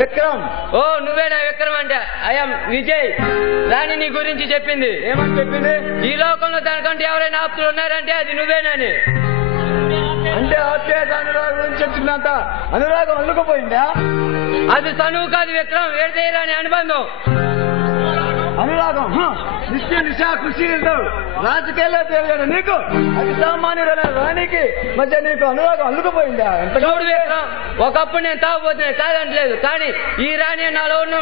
విక్రమ్ ఓ నువ్వేనా విక్రమ్ అంటే ఐఎమ్ విజయ్ రాణి నీ గురించి చెప్పింది ఏమని చెప్పింది ఈ లోకంలో దానికంటే ఎవరైనా ఆప్తులు ఉన్నారంటే అది నువ్వేనని అంటే ఆప్యాయత అనురాగం గురించి చెప్తున్నంత అనురాగం అల్లుకుపోయిందా అది చనువు కాదు విక్రమ్ ఏడతేయరాని అనుబంధం అనురాగం నిశా కృషి రాజకీయాల్లో తెలియదు నీకు అది సామాన్యుడైన రాణికి మధ్య నీకు అనురాగం అల్లుకుపోయిందా చూడు విక్రమ్ ఒకప్పుడు నేను తాగుపోతున్నాను కాదంటలేదు కానీ ఈ రాణి నాలో ఉన్న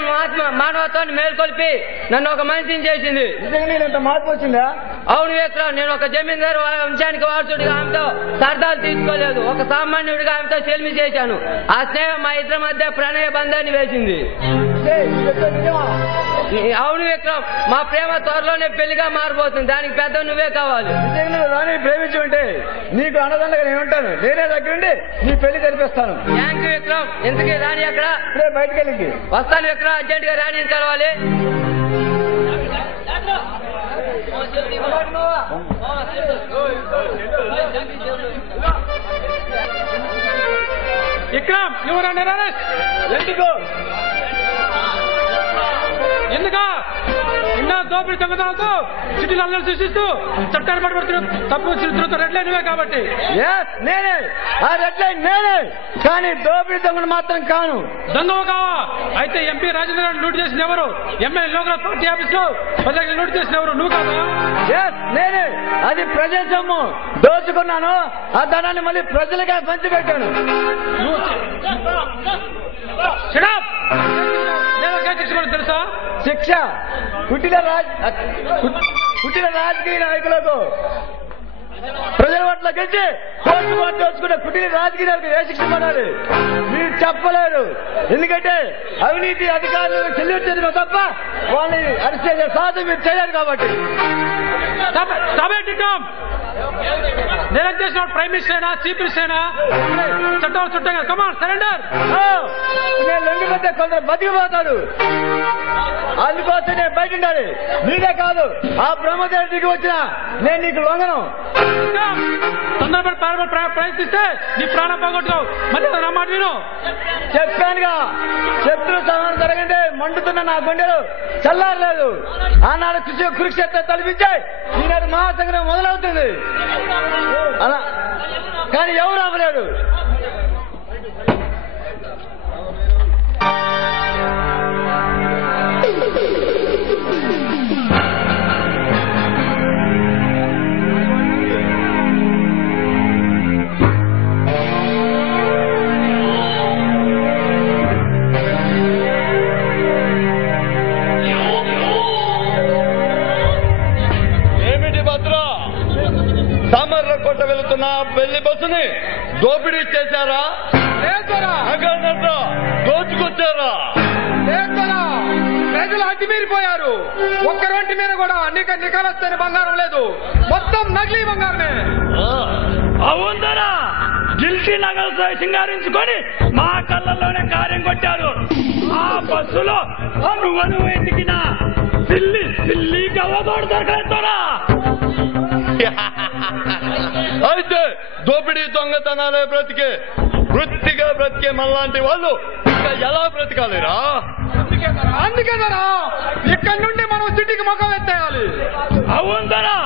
మానవత్వాన్ని మేల్కొల్పి నన్ను ఒక మనిషిని చేసింది నిజంగా నేను మార్పు వచ్చిందా అవును విక్రమ్ నేను ఒక జమీందారు వంశానికి వారసుడిగా ఆమెతో సరదాలు తీసుకోలేదు ఒక సామాన్యుడిగా ఆమెతో సెల్మి చేశాను ఆ స్నేహం మా ఇద్దరి మధ్య ప్రణయ బంధాన్ని వేసింది అవును విక్రమ్ మా ప్రేమ త్వరలోనే పెళ్లిగా మారిపోతుంది దానికి పెద్ద నువ్వే కావాలి రాణి ప్రేమించి ఉంటే నీకు అన్నదండగా నేను ఉంటాను నేనే దగ్గరుండి నీ పెళ్లి జరిపిస్తాను థ్యాంక్ యూ విక్రమ్ ఇంతకీ రాణి అక్కడ బయటకు వెళ్ళింది వస్తాను విక్రమ్ అర్జెంట్ గా రాణిని కలవాలి విక్రమ్ యువర్ అండర్ అరెస్ట్ ఎందుకు నిన్న దోపిడీ దొంగతనంతో సిటీలో అందరూ సృష్టిస్తూ చట్టాన్ని పట్టుబడుతున్న తప్పు చరిత్రతో రెడ్ లైన్ నువ్వే కాబట్టి. నేనే ఆ రెడ్ లైన్ నేనే, కానీ దోపిడీ దొంగను మాత్రం కాను. దొంగవు కావా? అయితే ఎంపీ రాజేంద్ర లూట్ చేసిన ఎవరు? ఎమ్మెల్యే లోకల్ పార్టీ ఆఫీస్ లో 10 లక్షలు లూట్ చేసిన ఎవరు? నువ్వు కాదా? నేనే. అది ప్రజల సొమ్ము దోచుకున్నాను, ఆ ధనాన్ని మళ్ళీ ప్రజలకే పంచిపెట్టాను. తెలుసా? శిక్ష కుటిల రాజకీయ నాయకులకు ప్రజల పట్ల గెలిచి కోర్టు దోచుకున్న కుటిల రాజకీయ నాయకులు ఏ శిక్ష పడాలి మీరు చెప్పలేరు. ఎందుకంటే అవినీతి అధికారులు చెల్లించడం తప్ప వాళ్ళని అరెస్ట్ చేసే సాధన మీరు చేయలేరు కాబట్టి. నేను చేసిన ప్రైమ్ మినిస్టర్ అయినా చీఫ్ మినిస్టర్ అయినా చట్టం చుట్టం కమాన్ సరెండర్. నేను లొంగిపోతే కొందరు బతికిపోతారు, అందుకోసం నేను బయట ఉండాలి. నీదే కాదు, ఆ బ్రహ్మదేవుడి దిగి వచ్చినా నేను నీకు లొంగను. తొందరపడి ప్రయత్నిస్తే నీ ప్రాణం పోగొట్టుకో. మళ్ళీ నా మాట విను. చెప్పానుగా, శత్రు సహనం జరగండి, మండుతున్న నా గుండెలు చల్లారలేదు. ఆనాడు కురుక్షేత్రం తలపించాయి, ఈనాడు మహాసంగ్రహం మొదలవుతుంది. అలా కానీ ఎవరు ఆపలేడు. కొట్ట వెళుతున్న పెళ్లి బస్సుని దోపిడీ చేశారా? దోచుకొచ్చారా? ప్రజలు అడ్డుమీరిపోయారు. ఒక్కరొంటి మీద కూడా నికలస్తైన బంగారం లేదు, మొత్తం నకిలీ బంగారమే. అవుందరా, గిల్టీ నగలతో సింగారించుకొని మా కళ్ళల్లోనే కార్యం కొట్టారు. ఆ బస్సులో అనువను ఎతికిన పిల్లి గవ్వతోడు దొరకలేదురా. అయితే దోపిడీ దొంగతనాలే వృత్తిగా బ్రతికే మనలాంటి వాళ్ళు ఇంకా ఎలా బ్రతకాలిరా? అందుకే ధరా ఇక్కడి నుండి మనం సిటీకి ముఖం ఎత్తేయాలి. అవుందరా,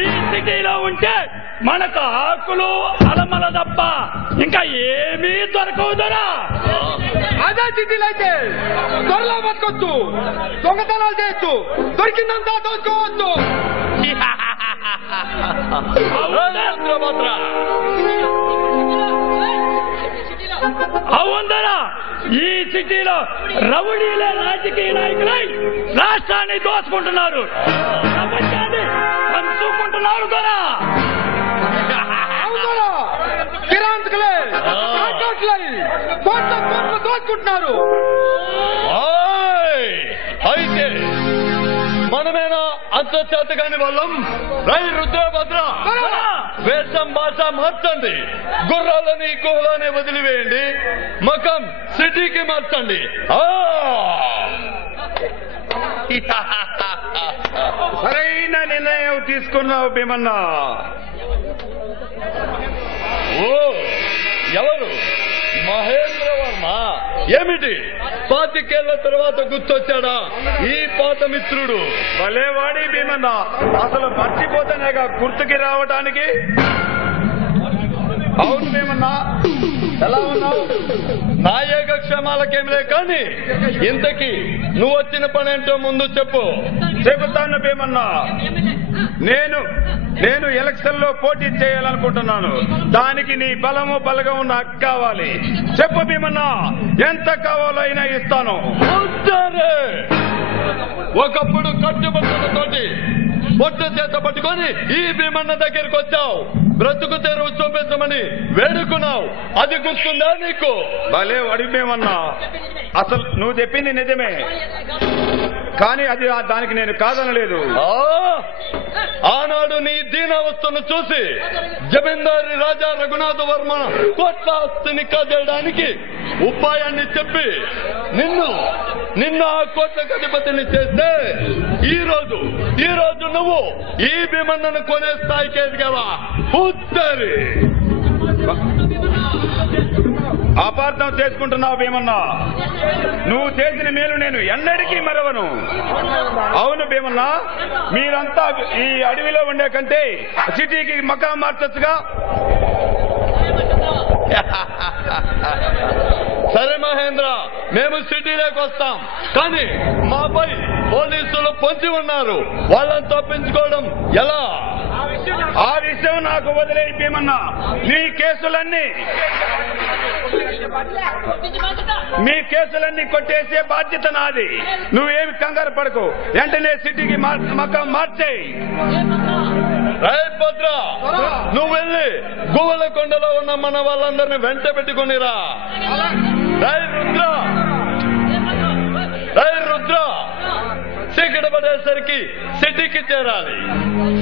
ఈ సిటీలో ఉంటే మనకు ఆకులు అలమల తప్ప ఇంకా ఏమీ దొరకవుదరా. అదే సిటీలో అయితే త్వరలో బతకొచ్చు, దొంగతనాలు చేయొచ్చు, దొరికిందంతా దోచుకోవచ్చు. అవుందరా, ఈ సిటీలో రౌడీలే రాజకీయ నాయకులై రాష్ట్రాన్ని దోచుకుంటున్నారు, ప్రపంచాన్ని పంచుకుంటున్నారు కదా. కిరాంతకులే దోచుకుంటున్నారు. అయితే మనమేనా అంత చేతగాని వాళ్ళం? రై రుద్రభద్ర, వేషం భాష మార్చండి, గుర్రాలని గుహలని వదిలివేయండి, మకం సిటీకి మార్చండి. సరైన నిర్ణయం తీసుకున్నావు భీమన్నా. ఓ ఎవరు? మహేంద్ర వర్మ. ఏమిటి 25 తర్వాత గుర్తొచ్చాడా ఈ పాత మిత్రుడు? భలేవాడి భీమన్నా, అసలు మర్చిపోతానేగా గుర్తుకి రావటానికి. అవును భీమన్నా, ఎలా ఉన్నావు? నా యోగక్షేమాలకేమిలే కానీ ఇంతకీ నువ్వు వచ్చిన పని ఏంటో ముందు చెప్పు. చెబుతాను భీమన్నా. నేను ఎలక్షన్ లో పోటీ చేయాలనుకుంటున్నాను. దానికి నీ బలము బలగము నాకు కావాలి. చెప్పు భీమన్నా, ఎంత కావాలో అయినా ఇస్తాను. ఒకప్పుడు కట్టుబట్టలతోటి బొట్టు చేత పట్టుకొని ఈ భీమన్న దగ్గరికి వచ్చావు, బ్రతుకు తెరువు చూపించమని వేడుకున్నావు. అది గుర్తుందా నీకు? భలే వాడి భీమన్నా, అసలు నువ్వు చెప్పింది నిజమే, కానీ అది దానికి నేను కాదనలేదు. ఆనాడు నీ దీనావస్థను చూసి జమీందారి రాజా రఘునాథ వర్మ కోట్ల ఆస్తిని కాజేయడానికి ఉపాయాన్ని చెప్పి నిన్ను ఆ కోట్లకు అధిపతిని చేస్తే ఈ రోజు నువ్వు ఈ భీమన్నను కొనే స్థాయికి ఎదిగావా? ఉత్తరి అపార్థం చేసుకుంటున్నావు భీమన్నా. నువ్వు చేసిన మేలు నేను ఎన్నటికీ మరవను. అవును భీమన్నా, మీరంతా ఈ అడవిలో ఉండే కంటే సిటీకి మకాం మార్చొచ్చుగా. సరే మహేంద్ర, మేము సిటీలోకి వస్తాం, కానీ మాపై పోలీసులు పొంచి ఉన్నారు. వాళ్ళని తప్పించుకోవడం ఎలా? ఆ విషయం నాకు వదిలేయి భీమన్నా. మీ కేసులన్నీ కొట్టేసే బాధ్యత నాది. నువ్వేమి కంగారు పడకు, వెంటనే సిటీకి మకాం మార్చేయి. భద్ర, నువ్వు వెళ్ళి గువ్వలకొండలో ఉన్న మన వాళ్ళందరినీ వెంట పెట్టుకునిరా. రుద్ర, చీకటి పడేసరికి సిటీకి చేరాలి.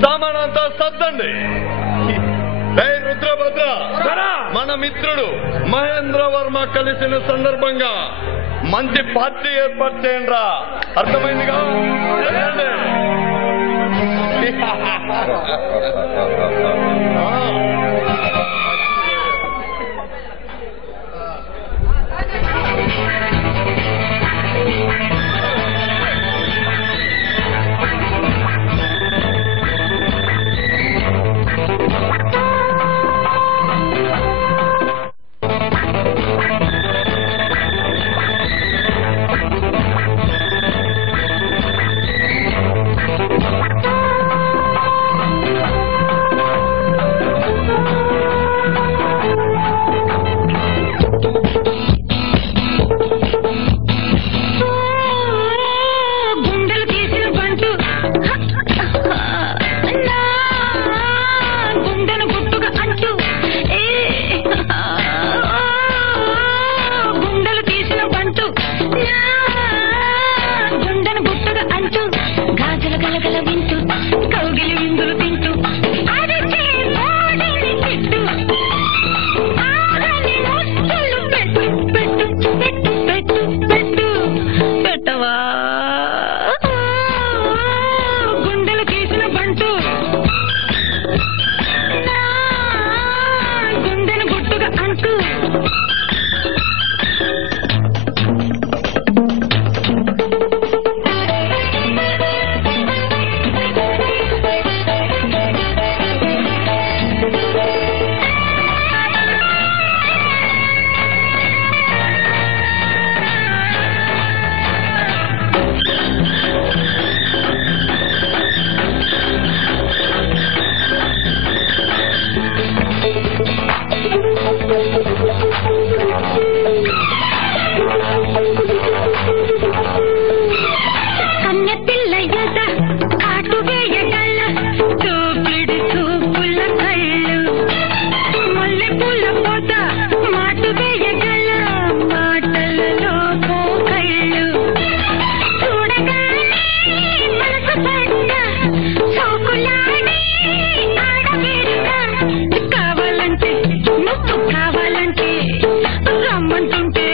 సామానంతా సర్దండి. రుద్రభద్ర, మన మిత్రుడు మహేంద్ర వర్మ కలిసిన సందర్భంగా మంచి పార్టీ ఏర్పాటు చేయండి రా. అర్థమైందిగా? కావాలంటే రమ్మంటుంటే